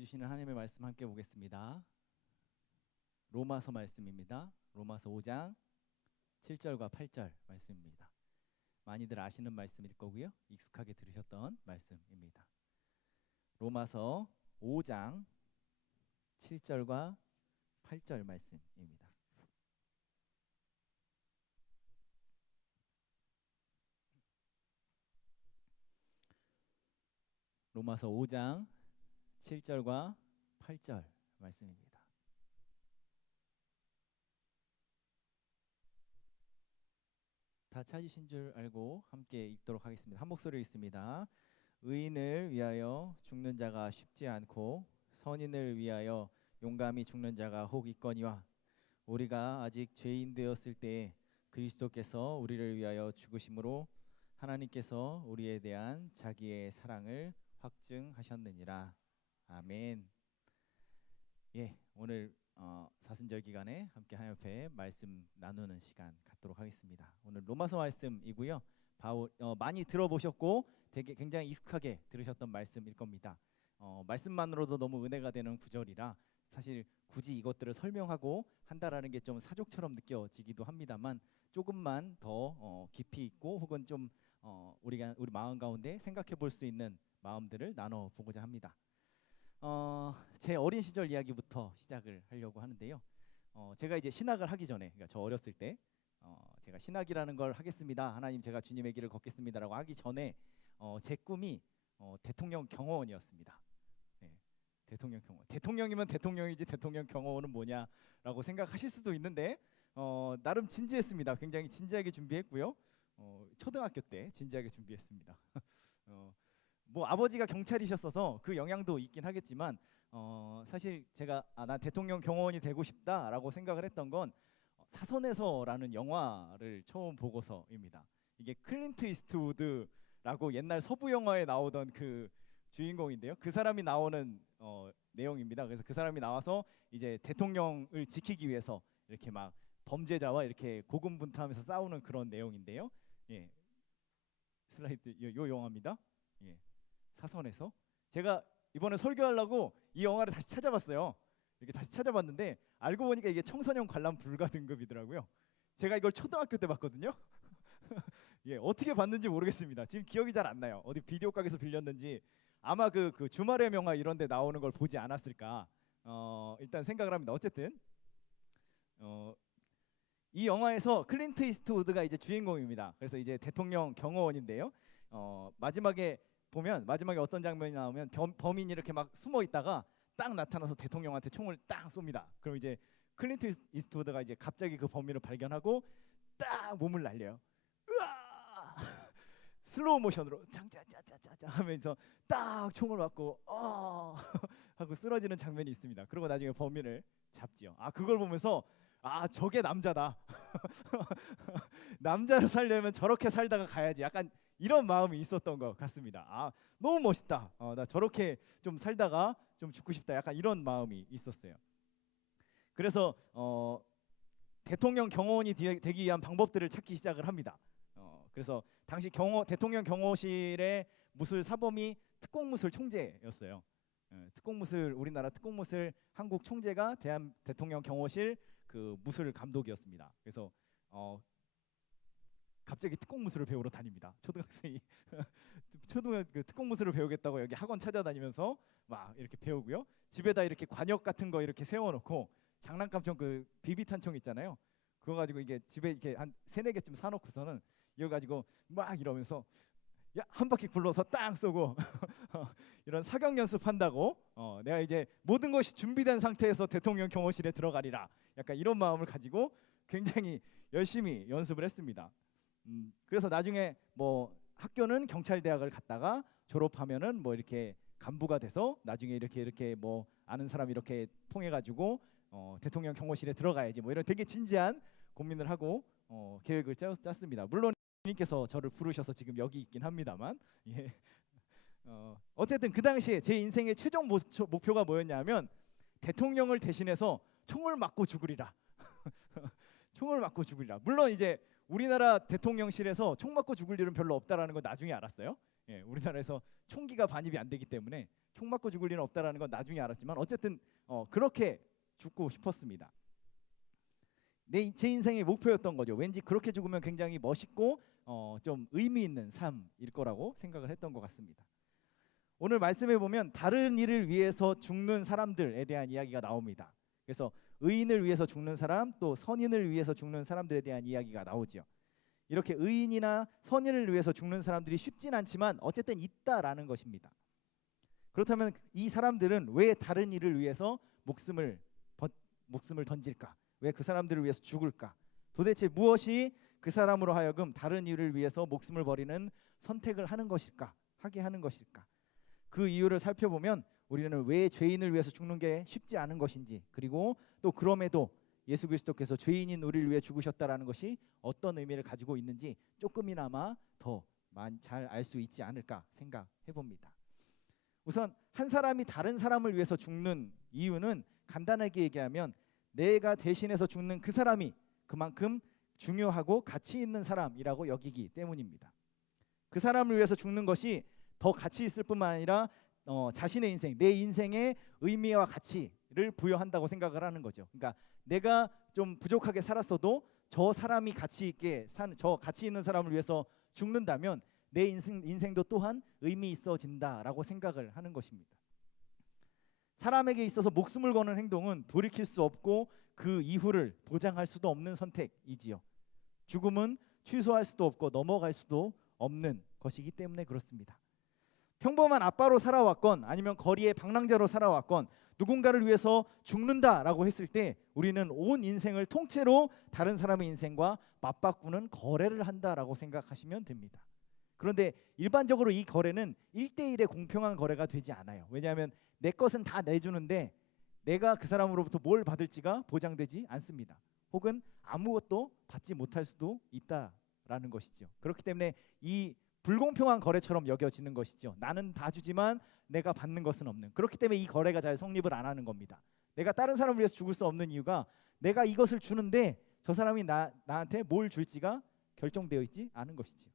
주시는 하나님의 말씀 함께 보겠습니다. 로마서 말씀입니다. 로마서 5장 7절과 8절 말씀입니다. 많이들 아시는 말씀일 거고요. 익숙하게 들으셨던 말씀입니다. 로마서 5장 7절과 8절 말씀입니다. 로마서 5장 7절과 8절 말씀입니다. 다 찾으신 줄 알고 함께 읽도록 하겠습니다. 한 목소리 읽습니다. 의인을 위하여 죽는 자가 쉽지 않고 선인을 위하여 용감히 죽는 자가 혹 있거니와 우리가 아직 죄인 되었을 때에 그리스도께서 우리를 위하여 죽으심으로 하나님께서 우리에 대한 자기의 사랑을 확증하셨느니라. 아멘. 예, 오늘 사순절 기간에 함께 하나님 앞에 말씀 나누는 시간 갖도록 하겠습니다. 오늘 로마서 말씀이고요. 많이 들어보셨고 되게 굉장히 익숙하게 들으셨던 말씀일 겁니다. 말씀만으로도 너무 은혜가 되는 구절이라 사실 굳이 이것들을 설명하고 한다라는 게 좀 사족처럼 느껴지기도 합니다만 조금만 더 깊이 있고 혹은 좀 우리 마음 가운데 생각해 볼 수 있는 마음들을 나눠 보고자 합니다. 제 어린 시절 이야기부터 시작을 하려고 하는데요. 제가 이제 신학을 하기 전에, 그러니까 저 어렸을 때 제가 신학이라는 걸 하겠습니다. 하나님 제가 주님의 길을 걷겠습니다라고 하기 전에 제 꿈이 대통령 경호원이었습니다. 네, 대통령 경호원. 대통령이면 대통령이지 대통령 경호원은 뭐냐라고 생각하실 수도 있는데 나름 진지했습니다. 굉장히 진지하게 준비했고요. 초등학교 때 진지하게 준비했습니다. 뭐 아버지가 경찰이셨어서 그 영향도 있긴 하겠지만 사실 제가 나 대통령 경호원이 되고 싶다라고 생각을 했던 건 사선에서라는 영화를 처음 보고서입니다. 이게 클린트 이스트우드라고 옛날 서부 영화에 나오던 그 주인공인데요. 그 사람이 나오는 내용입니다. 그래서 그 사람이 나와서 이제 대통령을 지키기 위해서 이렇게 막 범죄자와 이렇게 고군분투하면서 싸우는 그런 내용인데요. 예, 슬라이드 요 영화입니다. 예. 사선에서 제가 이번에 설교하려고 이 영화를 다시 찾아봤어요. 이렇게 다시 찾아봤는데 알고 보니까 이게 청소년 관람 불가 등급이더라고요. 제가 이걸 초등학교 때 봤거든요. 예, 어떻게 봤는지 모르겠습니다. 지금 기억이 잘 안 나요. 어디 비디오 가게에서 빌렸는지 아마 그 주말의 명화 이런 데 나오는 걸 보지 않았을까 일단 생각을 합니다. 어쨌든 이 영화에서 클린트 이스트우드가 이제 주인공입니다. 그래서 이제 대통령 경호원인데요. 마지막에 어떤 장면이 나오면 범인이 이렇게 막 숨어 있다가 딱 나타나서 대통령한테 총을 딱 쏩니다. 그럼 이제 클린트 이스트우드가 이제 갑자기 그 범인을 발견하고 딱 몸을 날려요. 으아! 슬로우 모션으로 짱짜짜짜짜 하면서 딱 총을 맞고 하고 쓰러지는 장면이 있습니다. 그리고 나중에 범인을 잡지요. 그걸 보면서 저게 남자다. 남자로 살려면 저렇게 살다가 가야지. 약간 이런 마음이 있었던 것 같습니다. 너무 멋있다. 나 저렇게 좀 살다가 좀 죽고 싶다. 약간 이런 마음이 있었어요. 그래서 대통령 경호원이 되기 위한 방법들을 찾기 시작을 합니다. 그래서 당시 대통령 경호실의 무술 사범이 특공무술 총재였어요. 우리나라 특공무술 한국 총재가 대통령 경호실 그 무술 감독이었습니다. 그래서 갑자기 특공무술을 배우러 다닙니다. 초등학생이 그 특공무술을 배우겠다고 여기 학원 찾아다니면서 막 이렇게 배우고요. 집에다 이렇게 관역 같은 거 이렇게 세워놓고 장난감총 그 비비탄총 있잖아요. 그거 가지고 이게 집에 이렇게 한 3-4개쯤 사놓고서는 이걸 가지고 막 이러면서 한 바퀴 굴러서 땅 쏘고 이런 사격 연습한다고 내가 이제 모든 것이 준비된 상태에서 대통령 경호실에 들어가리라. 약간 이런 마음을 가지고 굉장히 열심히 연습을 했습니다. 그래서 나중에 뭐 학교는 경찰대학을 갔다가 졸업하면은 뭐 이렇게 간부가 돼서 나중에 이렇게 뭐 아는 사람 이렇게 통해 가지고 대통령 경호실에 들어가야지 뭐 이런 되게 진지한 고민을 하고 계획을 짰습니다. 물론 님께서 저를 부르셔서 지금 여기 있긴 합니다만 예. 어쨌든 그 당시에 제 인생의 최종 목표가 뭐였냐면 대통령을 대신해서 총을 맞고 죽으리라. 총을 맞고 죽으리라. 물론 이제 우리나라 대통령실에서 총 맞고 죽을 일은 별로 없다라는 걸 나중에 알았어요. 우리나라에서 총기가 반입이 안 되기 때문에 총 맞고 죽을 일은 없다라는 건 나중에 알았지만 어쨌든 그렇게 죽고 싶었습니다. 제 인생의 목표였던 거죠. 왠지 그렇게 죽으면 굉장히 멋있고 좀 의미 있는 삶일 거라고 생각을 했던 것 같습니다. 오늘 말씀해 보면 다른 일을 위해서 죽는 사람들에 대한 이야기가 나옵니다. 그래서 의인을 위해서 죽는 사람, 또 선인을 위해서 죽는 사람들에 대한 이야기가 나오죠. 이렇게 의인이나 선인을 위해서 죽는 사람들이 쉽진 않지만 어쨌든 있다라는 것입니다. 그렇다면 이 사람들은 왜 다른 일을 위해서 목숨을 던질까? 왜 그 사람들을 위해서 죽을까? 도대체 무엇이 그 사람으로 하여금 다른 일을 위해서 목숨을 버리는 선택을 하게 하는 것일까? 그 이유를 살펴보면 우리는 왜 죄인을 위해서 죽는 게 쉽지 않은 것인지, 그리고 또 그럼에도 예수 그리스도께서 죄인인 우리를 위해 죽으셨다라는 것이 어떤 의미를 가지고 있는지 조금이나마 더 잘 알 수 있지 않을까 생각해 봅니다. 우선 한 사람이 다른 사람을 위해서 죽는 이유는 간단하게 얘기하면 내가 대신해서 죽는 그 사람이 그만큼 중요하고 가치 있는 사람이라고 여기기 때문입니다. 그 사람을 위해서 죽는 것이 더 가치 있을 뿐만 아니라 자신의 인생, 내 인생의 의미와 가치를 부여한다고 생각을 하는 거죠. 그러니까 내가 좀 부족하게 살았어도 저 사람이 가치 있게 저 가치 있는 사람을 위해서 죽는다면 내 인생도 또한 의미 있어진다라고 생각을 하는 것입니다. 사람에게 있어서 목숨을 거는 행동은 돌이킬 수 없고 그 이후를 보장할 수도 없는 선택이지요. 죽음은 취소할 수도 없고 넘어갈 수도 없는 것이기 때문에 그렇습니다. 평범한 아빠로 살아왔건 아니면 거리의 방랑자로 살아왔건 누군가를 위해서 죽는다라고 했을 때 우리는 온 인생을 통째로 다른 사람의 인생과 맞바꾸는 거래를 한다라고 생각하시면 됩니다. 그런데 일반적으로 이 거래는 1대1의 공평한 거래가 되지 않아요. 왜냐하면 내 것은 다 내주는데 내가 그 사람으로부터 뭘 받을지가 보장되지 않습니다. 혹은 아무것도 받지 못할 수도 있다라는 것이죠. 그렇기 때문에 이 불공평한 거래처럼 여겨지는 것이죠. 나는 다 주지만 내가 받는 것은 없는. 그렇기 때문에 이 거래가 잘 성립을 안 하는 겁니다. 내가 다른 사람을 위해서 죽을 수 없는 이유가 내가 이것을 주는데 저 사람이 나한테 뭘 줄지가 결정되어 있지 않은 것이죠.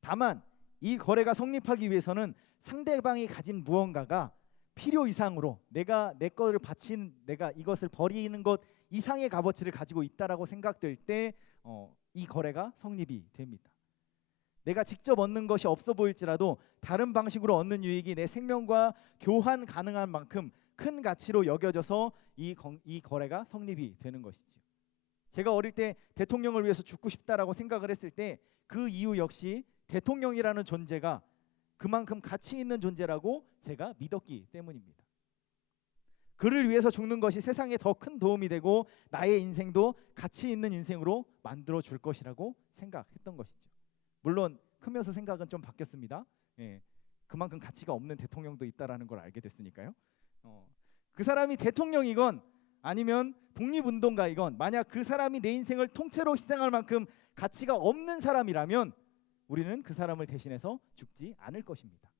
다만 이 거래가 성립하기 위해서는 상대방이 가진 무언가가 필요 이상으로 내가 내 거를 바친 내가 이것을 버리는 것 이상의 값어치를 가지고 있다라고 생각될 때 이 거래가 성립이 됩니다. 내가 직접 얻는 것이 없어 보일지라도 다른 방식으로 얻는 유익이 내 생명과 교환 가능한 만큼 큰 가치로 여겨져서 이 거래가 성립이 되는 것이죠. 제가 어릴 때 대통령을 위해서 죽고 싶다라고 생각을 했을 때 그 이유 역시 대통령이라는 존재가 그만큼 가치 있는 존재라고 제가 믿었기 때문입니다. 그를 위해서 죽는 것이 세상에 더 큰 도움이 되고 나의 인생도 가치 있는 인생으로 만들어 줄 것이라고 생각했던 것이죠. 물론 크면서 생각은 좀 바뀌었습니다. 그만큼 가치가 없는 대통령도 있다라는 걸 알게 됐으니까요. 그 사람이 대통령이건 아니면 독립운동가이건 만약 그 사람이 내 인생을 통째로 희생할 만큼 가치가 없는 사람이라면 우리는 그 사람을 대신해서 죽지 않을 것입니다.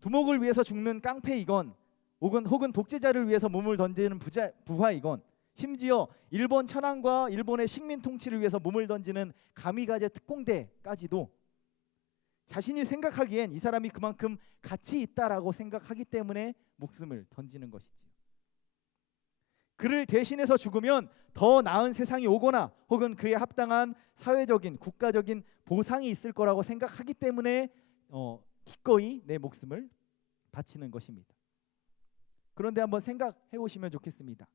두목을 위해서 죽는 깡패이건 혹은 독재자를 위해서 몸을 던지는 부하이건 심지어 일본 천황과 일본의 식민 통치를 위해서 몸을 던지는 가미가제 특공대까지도 자신이 생각하기엔 이 사람이 그만큼 가치 있다라고 생각하기 때문에 목숨을 던지는 것이지요. 그를 대신해서 죽으면 더 나은 세상이 오거나 혹은 그에 합당한 사회적인 국가적인 보상이 있을 거라고 생각하기 때문에 기꺼이 내 목숨을 바치는 것입니다. 그런데 한번 생각해 보시면 좋겠습니다.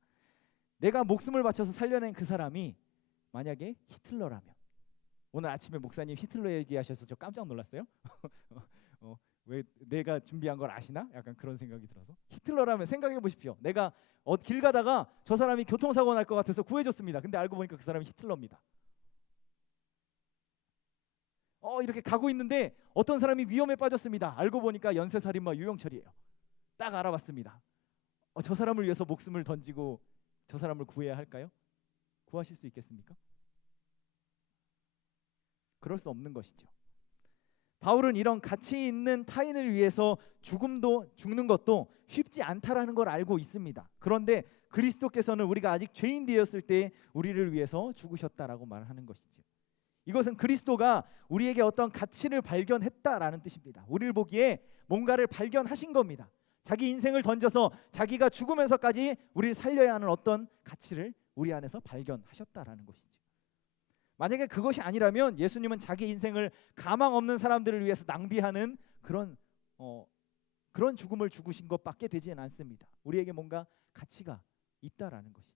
내가 목숨을 바쳐서 살려낸 그 사람이 만약에 히틀러라면, 오늘 아침에 목사님 히틀러 얘기하셔서 저 깜짝 놀랐어요. 왜 내가 준비한 걸 아시나? 약간 그런 생각이 들어서. 히틀러라면 생각해 보십시오. 내가 길 가다가 저 사람이 교통사고 날 것 같아서 구해줬습니다. 근데 알고 보니까 그 사람이 히틀러입니다. 이렇게 가고 있는데 어떤 사람이 위험에 빠졌습니다. 알고 보니까 연쇄살인마 유영철이에요. 딱 알아봤습니다. 저 사람을 위해서 목숨을 던지고 저 사람을 구해야 할까요? 구하실 수 있겠습니까? 그럴 수 없는 것이죠. 바울은 이런 가치 있는 타인을 위해서 죽는 것도 쉽지 않다라는 걸 알고 있습니다. 그런데 그리스도께서는 우리가 아직 죄인 되었을 때 우리를 위해서 죽으셨다라고 말하는 것이죠. 이것은 그리스도가 우리에게 어떤 가치를 발견했다라는 뜻입니다. 우리를 보기에 뭔가를 발견하신 겁니다. 자기 인생을 던져서 자기가 죽으면서까지 우리를 살려야 하는 어떤 가치를 우리 안에서 발견하셨다라는 것이죠. 만약에 그것이 아니라면 예수님은 자기 인생을 가망 없는 사람들을 위해서 낭비하는 그런 죽음을 죽으신 것밖에 되지는 않습니다. 우리에게 뭔가 가치가 있다라는 것이죠.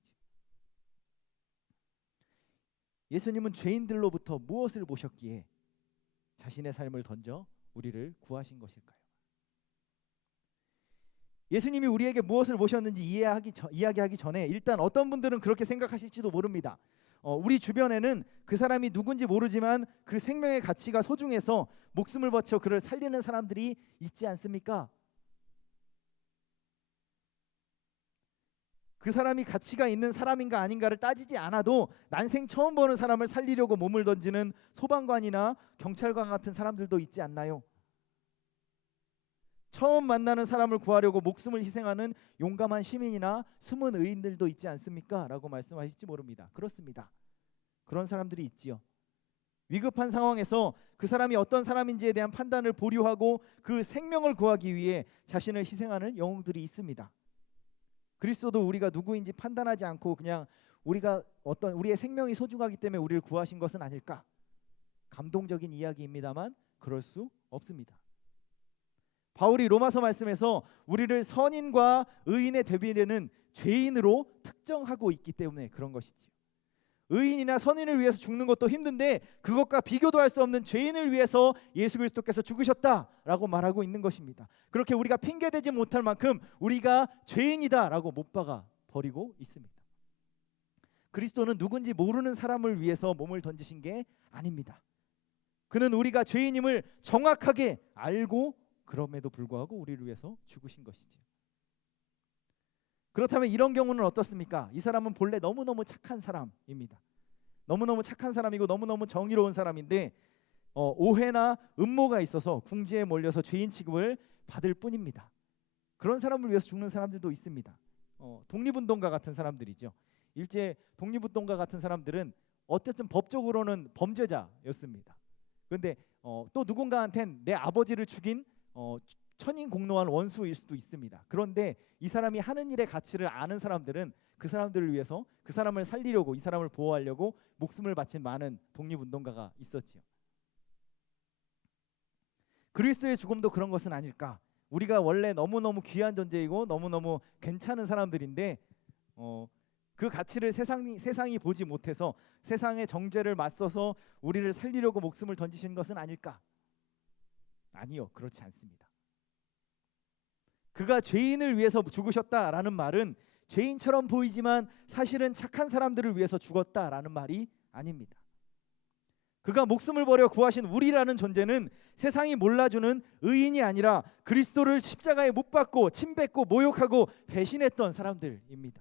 예수님은 죄인들로부터 무엇을 보셨기에 자신의 삶을 던져 우리를 구하신 것일까요? 예수님이 우리에게 무엇을 보셨는지 이야기하기 전에 일단 어떤 분들은 그렇게 생각하실지도 모릅니다. 우리 주변에는 그 사람이 누군지 모르지만 그 생명의 가치가 소중해서 목숨을 바쳐 그를 살리는 사람들이 있지 않습니까? 그 사람이 가치가 있는 사람인가 아닌가를 따지지 않아도 난생 처음 보는 사람을 살리려고 몸을 던지는 소방관이나 경찰관 같은 사람들도 있지 않나요? 처음 만나는 사람을 구하려고 목숨을 희생하는 용감한 시민이나 숨은 의인들도 있지 않습니까? 라고 말씀하실지 모릅니다. 그렇습니다. 그런 사람들이 있지요. 위급한 상황에서 그 사람이 어떤 사람인지에 대한 판단을 보류하고 그 생명을 구하기 위해 자신을 희생하는 영웅들이 있습니다. 그리스도도 우리가 누구인지 판단하지 않고 그냥 우리의 생명이 소중하기 때문에 우리를 구하신 것은 아닐까? 감동적인 이야기입니다만 그럴 수 없습니다. 바울이 로마서 말씀에서 우리를 선인과 의인의 대비되는 죄인으로 특정하고 있기 때문에 그런 것이지요. 의인이나 선인을 위해서 죽는 것도 힘든데 그것과 비교도 할 수 없는 죄인을 위해서 예수 그리스도께서 죽으셨다라고 말하고 있는 것입니다. 그렇게 우리가 핑계대지 못할 만큼 우리가 죄인이다라고 못 박아 버리고 있습니다. 그리스도는 누군지 모르는 사람을 위해서 몸을 던지신 게 아닙니다. 그는 우리가 죄인임을 정확하게 알고 그럼에도 불구하고 우리를 위해서 죽으신 것이지요. 그렇다면 이런 경우는 어떻습니까? 이 사람은 본래 너무너무 착한 사람입니다. 너무너무 착한 사람이고 너무너무 정의로운 사람인데 오해나 음모가 있어서 궁지에 몰려서 죄인 취급을 받을 뿐입니다. 그런 사람을 위해서 죽는 사람들도 있습니다. 독립운동가 같은 사람들이죠. 일제 독립운동가 같은 사람들은 어쨌든 법적으로는 범죄자였습니다. 그런데 또 누군가한텐 내 아버지를 죽인 천인공노한 원수일 수도 있습니다. 그런데 이 사람이 하는 일의 가치를 아는 사람들은 그 사람들을 위해서 그 사람을 살리려고 이 사람을 보호하려고 목숨을 바친 많은 독립운동가가 있었지요. 그리스도의 죽음도 그런 것은 아닐까? 우리가 원래 너무너무 귀한 존재이고 너무너무 괜찮은 사람들인데 그 가치를 세상이 보지 못해서 세상의 정죄를 맞서서 우리를 살리려고 목숨을 던지신 것은 아닐까? 아니요, 그렇지 않습니다. 그가 죄인을 위해서 죽으셨다라는 말은 죄인처럼 보이지만 사실은 착한 사람들을 위해서 죽었다라는 말이 아닙니다. 그가 목숨을 버려 구하신 우리라는 존재는 세상이 몰라주는 의인이 아니라 그리스도를 십자가에 못 박고 침뱉고 모욕하고 배신했던 사람들입니다.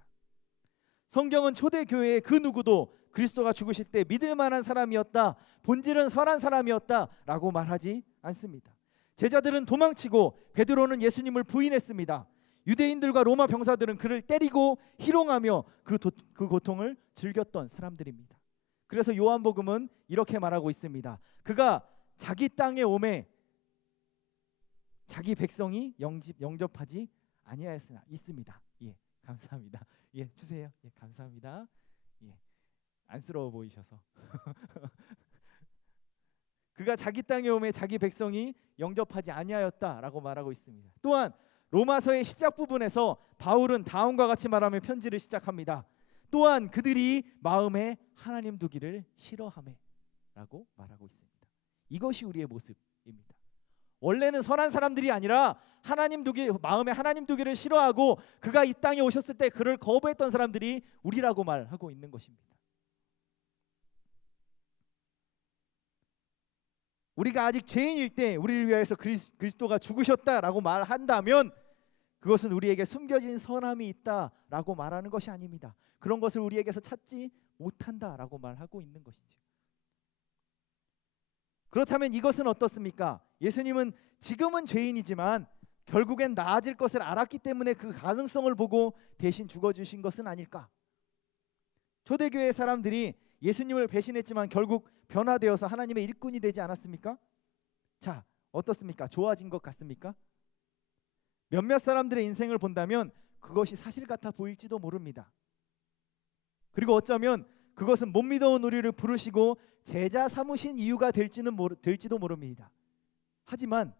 성경은 초대교회의 그 누구도 그리스도가 죽으실 때 믿을 만한 사람이었다, 본질은 선한 사람이었다라고 말하지 않습니다. 제자들은 도망치고 베드로는 예수님을 부인했습니다. 유대인들과 로마 병사들은 그를 때리고 희롱하며 그 고통을 즐겼던 사람들입니다. 그래서 요한복음은 이렇게 말하고 있습니다. 그가 자기 땅에 오매 자기 백성이 영접하지 아니하였으나 있습니다. 예, 감사합니다. 예, 주세요. 예, 감사합니다. 예, 안쓰러워 보이셔서. 그가 자기 땅에 오매 자기 백성이 영접하지 아니하였다라고 말하고 있습니다. 또한 로마서의 시작 부분에서 바울은 다음과 같이 말하며 편지를 시작합니다. 또한 그들이 마음에 하나님 두기를 싫어하매라고 말하고 있습니다. 이것이 우리의 모습입니다. 원래는 선한 사람들이 아니라 마음에 하나님 두기를 싫어하고 그가 이 땅에 오셨을 때 그를 거부했던 사람들이 우리라고 말하고 있는 것입니다. 우리가 아직 죄인일 때 우리를 위해서 그리스도가 죽으셨다라고 말한다면 그것은 우리에게 숨겨진 선함이 있다라고 말하는 것이 아닙니다. 그런 것을 우리에게서 찾지 못한다라고 말하고 있는 것이죠. 그렇다면 이것은 어떻습니까? 예수님은 지금은 죄인이지만 결국엔 나아질 것을 알았기 때문에 그 가능성을 보고 대신 죽어주신 것은 아닐까? 초대교회 사람들이 예수님을 배신했지만 결국 변화되어서 하나님의 일꾼이 되지 않았습니까? 자, 어떻습니까? 좋아진 것 같습니까? 몇몇 사람들의 인생을 본다면 그것이 사실 같아 보일지도 모릅니다. 그리고 어쩌면 그것은 못 믿어온 우리를 부르시고 제자 삼으신 이유가 될지도 모릅니다. 하지만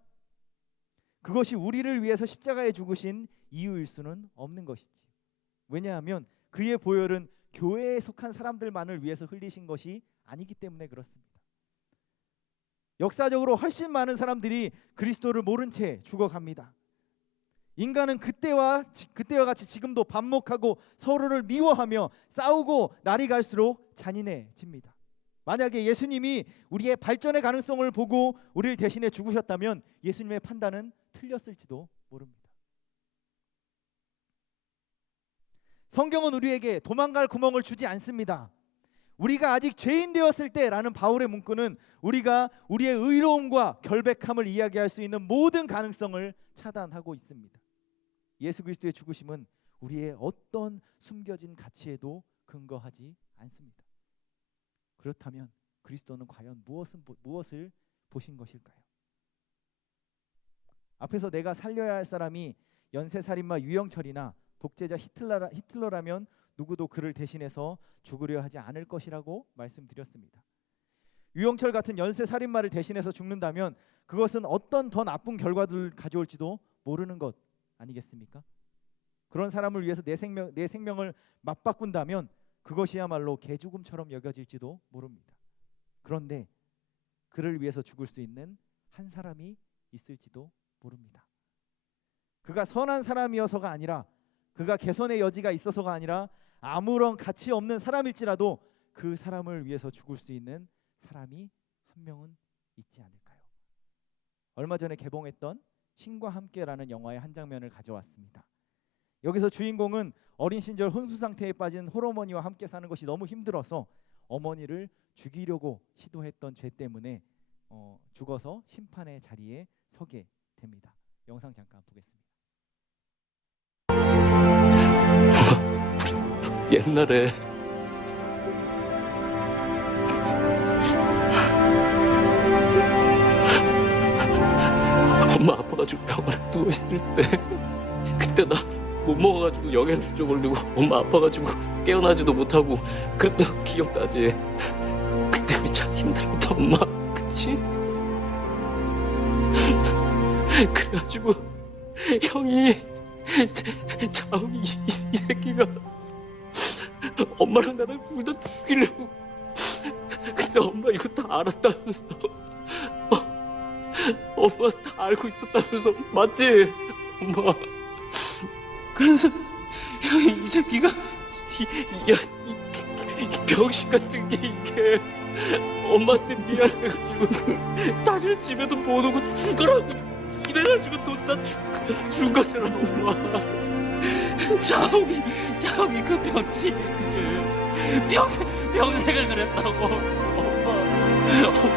그것이 우리를 위해서 십자가에 죽으신 이유일 수는 없는 것이지. 왜냐하면 그의 보혈은 교회에 속한 사람들만을 위해서 흘리신 것이 아니기 때문에 그렇습니다. 역사적으로 훨씬 많은 사람들이 그리스도를 모른 채 죽어갑니다. 인간은 그때와 같이 지금도 반목하고 서로를 미워하며 싸우고 날이 갈수록 잔인해집니다. 만약에 예수님이 우리의 발전의 가능성을 보고 우리를 대신해 죽으셨다면 예수님의 판단은 틀렸을지도 모릅니다. 성경은 우리에게 도망갈 구멍을 주지 않습니다. 우리가 아직 죄인 되었을 때라는 바울의 문구는 우리가 우리의 의로움과 결백함을 이야기할 수 있는 모든 가능성을 차단하고 있습니다. 예수 그리스도의 죽으심은 우리의 어떤 숨겨진 가치에도 근거하지 않습니다. 그렇다면 그리스도는 과연 무엇을 보신 것일까요? 앞에서 내가 살려야 할 사람이 연쇄살인마 유영철이나 독재자 히틀러라면 누구도 그를 대신해서 죽으려 하지 않을 것이라고 말씀드렸습니다. 유영철 같은 연쇄살인마를 대신해서 죽는다면 그것은 어떤 더 나쁜 결과들을 가져올지도 모르는 것 아니겠습니까? 그런 사람을 위해서 내 생명을 맞바꾼다면 그것이야말로 개죽음처럼 여겨질지도 모릅니다. 그런데 그를 위해서 죽을 수 있는 한 사람이 있을지도 모릅니다. 그가 선한 사람이어서가 아니라, 그가 개선의 여지가 있어서가 아니라 아무런 가치 없는 사람일지라도 그 사람을 위해서 죽을 수 있는 사람이 한 명은 있지 않을까요? 얼마 전에 개봉했던 신과 함께라는 영화의 한 장면을 가져왔습니다. 여기서 주인공은 어린 시절 혼수 상태에 빠진 홀어머니와 함께 사는 것이 너무 힘들어서 어머니를 죽이려고 시도했던 죄 때문에 죽어서 심판의 자리에 서게 됩니다. 영상 잠깐 보겠습니다. 옛날에 엄마 아파가지고 병원에 누워있을 때 그때 나 못 먹어가지고 영양실조 걸리고 엄마 아파가지고 깨어나지도 못하고 그때도 기억나지. 그때 우리 참 힘들었다 엄마, 그치? 그래가지고 형이 자욱이 이 새끼가 엄마랑 나랑 둘 다 죽이려고. 근데 엄마 이거 다 알았다면서. 엄마 다 알고 있었다면서. 맞지? 엄마. 그래서 형이 이 새끼가 이 병신 같은 게 이게 엄마한테 미안해가지고 다시는 집에도 못 오고 죽으라고 이래가지고 돈 다 준 거잖아 엄마. 자욱이 그 병신이 평생을 그랬다고.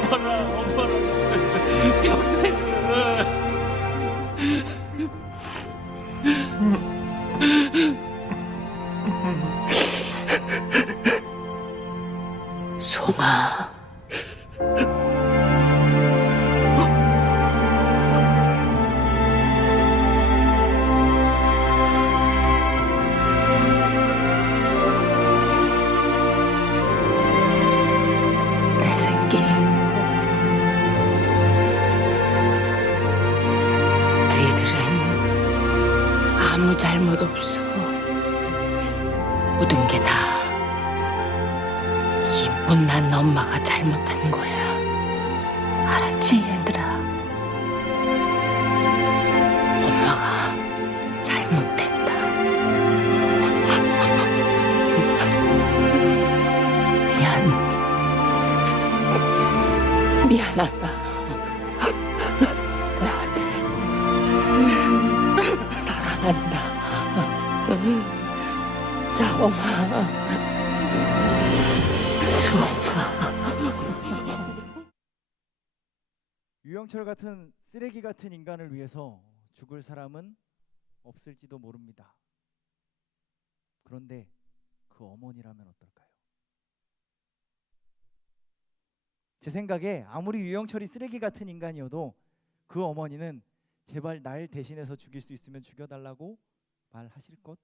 엄마랑 평생을. 송아, 내 새끼, 너희들은 아무 잘못 없어. 모든 게 다 이 못난 엄마가 잘못한 거야. 알았지, 얘들아? 엄마가 잘못했다. 미안하다. 내 아들 사랑한다. 자엄아, 수엄아. 유영철 같은 쓰레기 같은 인간을 위해서 죽을 사람은 없을지도 모릅니다. 그런데 그 어머니라면 어떨까요? 제 생각에 아무리 유영철이 쓰레기 같은 인간이어도 그 어머니는 제발 날 대신해서 죽일 수 있으면 죽여달라고 말하실 것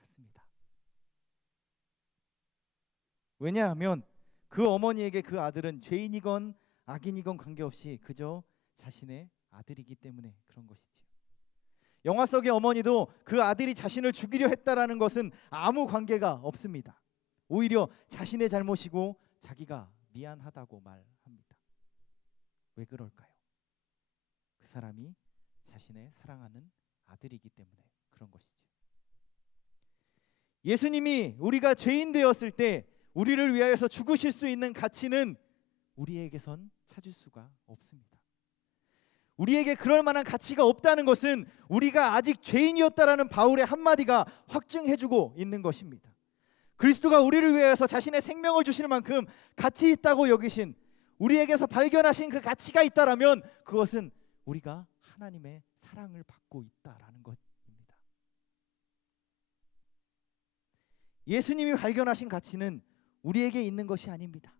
같습니다. 왜냐하면 그 어머니에게 그 아들은 죄인이건 악인이건 관계없이 그저 자신의 아들이기 때문에 그런 것이지요. 영화 속의 어머니도 그 아들이 자신을 죽이려 했다라는 것은 아무 관계가 없습니다. 오히려 자신의 잘못이고 자기가 미안하다고 말합니다. 왜 그럴까요? 그 사람이 자신의 사랑하는 아들이기 때문에 그런 것이죠. 예수님이 우리가 죄인 되었을 때 우리를 위하여서 죽으실 수 있는 가치는 우리에게선 찾을 수가 없습니다. 우리에게 그럴 만한 가치가 없다는 것은 우리가 아직 죄인이었다라는 바울의 한마디가 확증해주고 있는 것입니다. 그리스도가 우리를 위하여서 자신의 생명을 주시는 만큼 가치 있다고 여기신, 우리에게서 발견하신 그 가치가 있다라면 그것은 우리가 하나님의 사랑을 받고 있다라는 것입니다. 예수님이 발견하신 가치는 우리에게 있는 것이 아닙니다.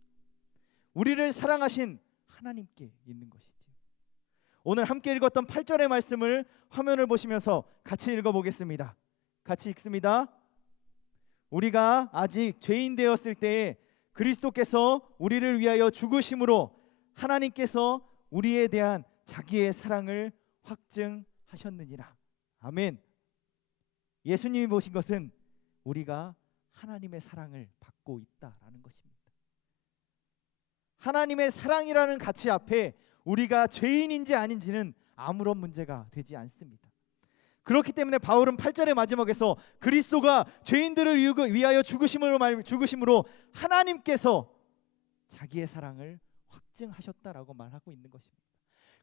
우리를 사랑하신 하나님께 있는 것이지. 오늘 함께 읽었던 8절의 말씀을 화면을 보시면서 같이 읽어보겠습니다. 같이 읽습니다. 우리가 아직 죄인 되었을 때에 그리스도께서 우리를 위하여 죽으심으로 하나님께서 우리에 대한 자기의 사랑을 확증하셨느니라. 아멘. 예수님이 보신 것은 우리가 하나님의 사랑을 받고 있다라는 것입니다. 하나님의 사랑이라는 가치 앞에 우리가 죄인인지 아닌지는 아무런 문제가 되지 않습니다. 그렇기 때문에 바울은 8절의 마지막에서 그리스도가 죄인들을 위하여 죽으심으로 하나님께서 자기의 사랑을 확증하셨다라고 말하고 있는 것입니다.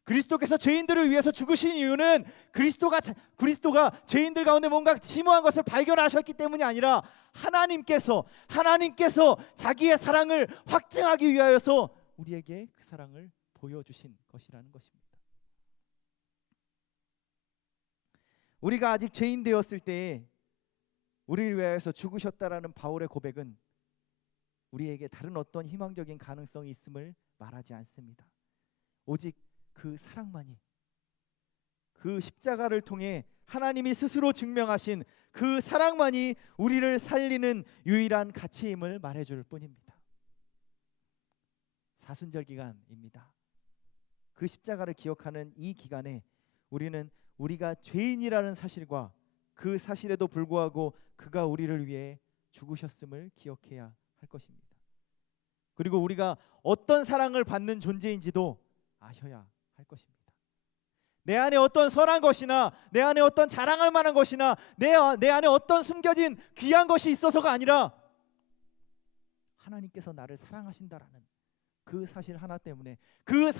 그리스도께서 죄인들을 위해서 죽으신 이유는 그리스도가 죄인들 가운데 뭔가 심오한 것을 발견하셨기 때문이 아니라 하나님께서 자기의 사랑을 확증하기 위하여서 우리에게 그 사랑을 보여주신 것이라는 것입니다. 우리가 아직 죄인 되었을 때에 우리를 위하여서 죽으셨다라는 바울의 고백은 우리에게 다른 어떤 희망적인 가능성이 있음을 말하지 않습니다. 오직 그 사랑만이, 그 십자가를 통해 하나님이 스스로 증명하신 그 사랑만이 우리를 살리는 유일한 가치임을 말해줄 뿐입니다. 사순절 기간입니다. 그 십자가를 기억하는 이 기간에 우리는 우리가 죄인이라는 사실과 그 사실에도 불구하고 그가 우리를 위해 죽으셨음을 기억해야 할 것입니다. 그리고 우리가 어떤 사랑을 받는 존재인지도 아셔야 할 것입니다. 내 안에 어떤 선한 것이나 내 안에 어떤 자랑할 만한 것이나 내 안에 어떤 숨겨진 귀한 것이 있어서가 아니라 하나님께서 나를 사랑하신다라는 그 사실 하나 때문에 그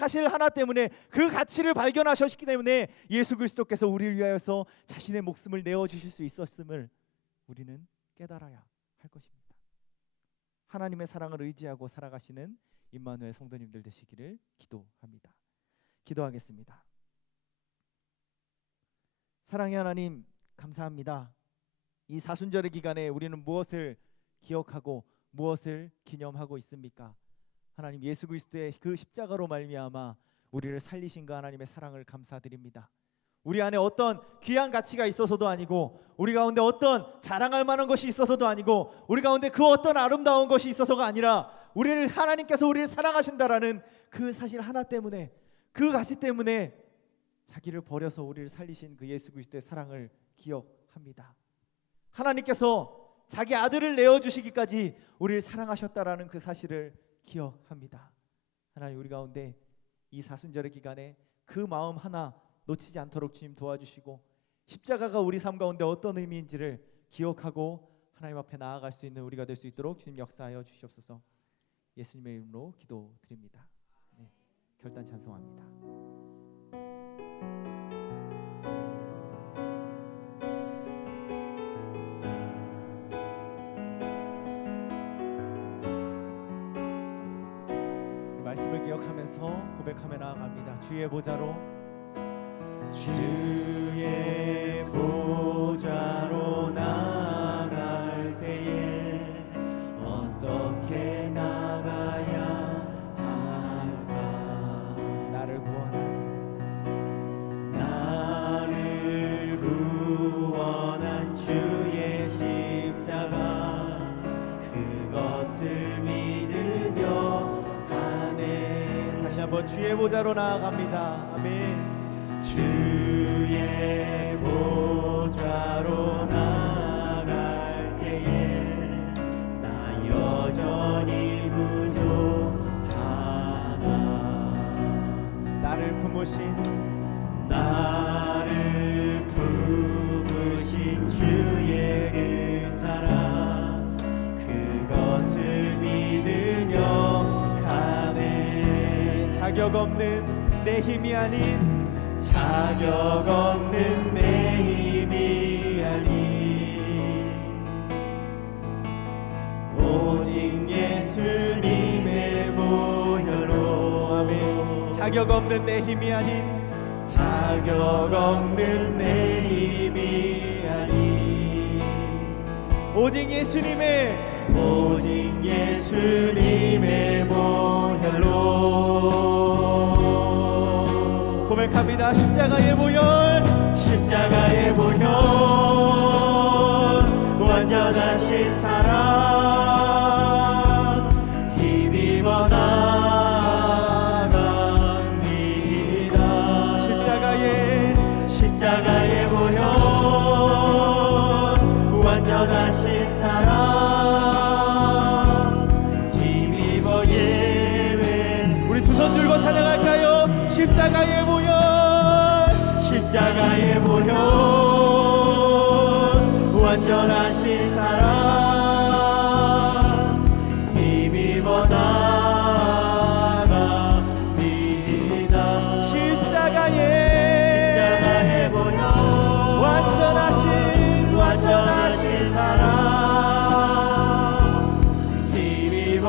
가치를 발견하셨기 때문에 예수 그리스도께서 우리를 위하여서 자신의 목숨을 내어주실 수 있었음을 우리는 깨달아야 할 것입니다. 하나님의 사랑을 의지하고 살아가시는 임마누엘 성도님들 되시기를 기도합니다. 기도하겠습니다. 사랑의 하나님, 감사합니다. 이 사순절의 기간에 우리는 무엇을 기억하고 무엇을 기념하고 있습니까? 하나님, 예수 그리스도의 그 십자가로 말미암아 우리를 살리신 그 하나님의 사랑을 감사드립니다. 우리 안에 어떤 귀한 가치가 있어서도 아니고, 우리 가운데 어떤 자랑할 만한 것이 있어서도 아니고, 우리 가운데 그 어떤 아름다운 것이 있어서가 아니라 하나님께서 우리를 사랑하신다라는 그 사실 하나 때문에, 그 가치 때문에 자기를 버려서 우리를 살리신 그 예수 그리스도의 사랑을 기억합니다. 하나님께서 자기 아들을 내어주시기까지 우리를 사랑하셨다라는 그 사실을 기억합니다. 하나님, 우리 가운데 이 사순절의 기간에 그 마음 하나 놓치지 않도록 주님 도와주시고, 십자가가 우리 삶 가운데 어떤 의미인지를 기억하고 하나님 앞에 나아갈 수 있는 우리가 될 수 있도록 주님 역사하여 주시옵소서. 예수님의 이름으로 기도드립니다. 네, 결단 찬송합니다. 말씀을 기억하면서 고백하며 나아갑니다. 주의 보좌로 나아갈 때에 어떻게 나가야 할까? 주의 보좌로 나아갑니다. 아멘. 주의 보좌로 나아갈 때에 나 여전히 부족하나. 나를 품으신 주의 그 사랑 그것을 믿으며 가네. 자격 없는 내 힘이 아닌 자격 없는 내 힘이 아닌 오직 예수님의 보혈로. 아멘. 자격 없는 내 힘이 아닌 자격 없는 내 힘이 아닌 오직 예수님의 보혈로 고백합니다. 십자가의 보혈, 십자가의 보혈 완전하신 사랑 힘입어 나갑니다. 십자가의 보혈 완전하신 사랑 힘입어 예외. 우리 두 손 들고 찬양할까요? 십자가의 보혈, 십자가의 보혈 완전하신 사랑 힘입어 나갑니다. 십자가의 보혈 완전하신 사랑 힘입어